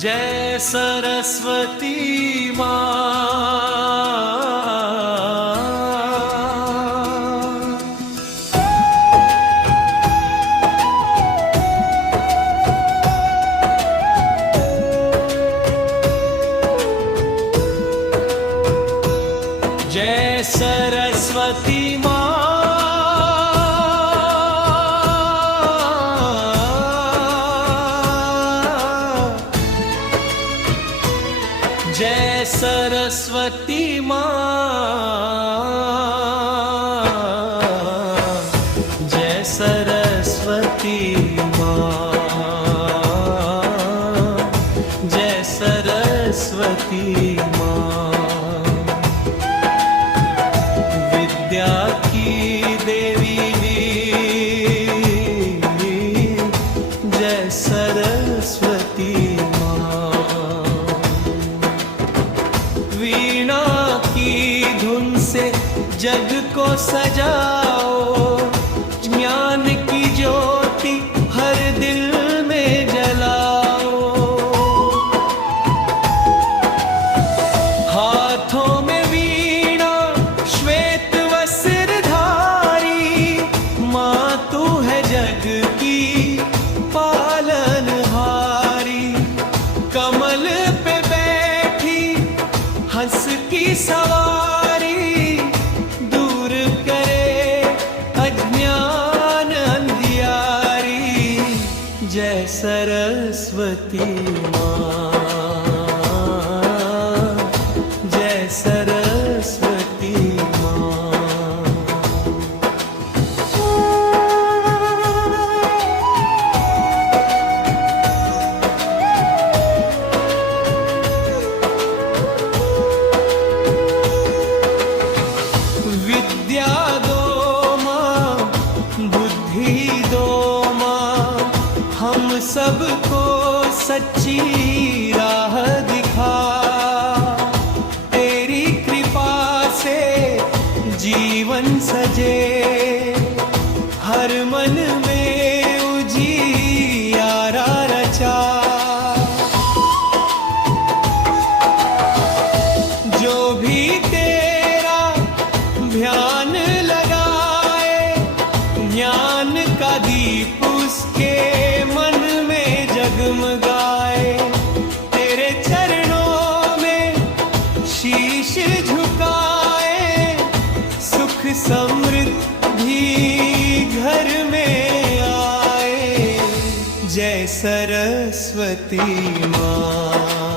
जय सरस्वती माँ। जय सरस्वती माँ। जय सरस्वती माँ। जय सरस्वती माँ। जय सरस्वती माँ। विद्या की देवी जय सरस्वती माँ। वीणा की धुन से जग को सजाओ, ज्ञान की ज्योति हर दिल में जलाओ। हाथों में वीणा श्वेत वस्त्र धारी, माँ तू है जग की पालनहारी। कमल पे बैठी हंस की सवारी, दूर करे अज्ञान अंधियारी। जय सरस्वती माँ। जय सरस्वती माँ। विद्या दो माँ, बुद्धि दो माँ, हम सबको सच्ची राह दिखा। तेरी कृपा से जीवन सजे, हर मन में उजियारा रचा। जो भी तेरा ध्यान लगाए, ज्ञान का दीप उसके मन में जगमगाए। तेरे चरणों में शीश झुकाए, सुख समृद्धि घर में आए। जय सरस्वती माँ।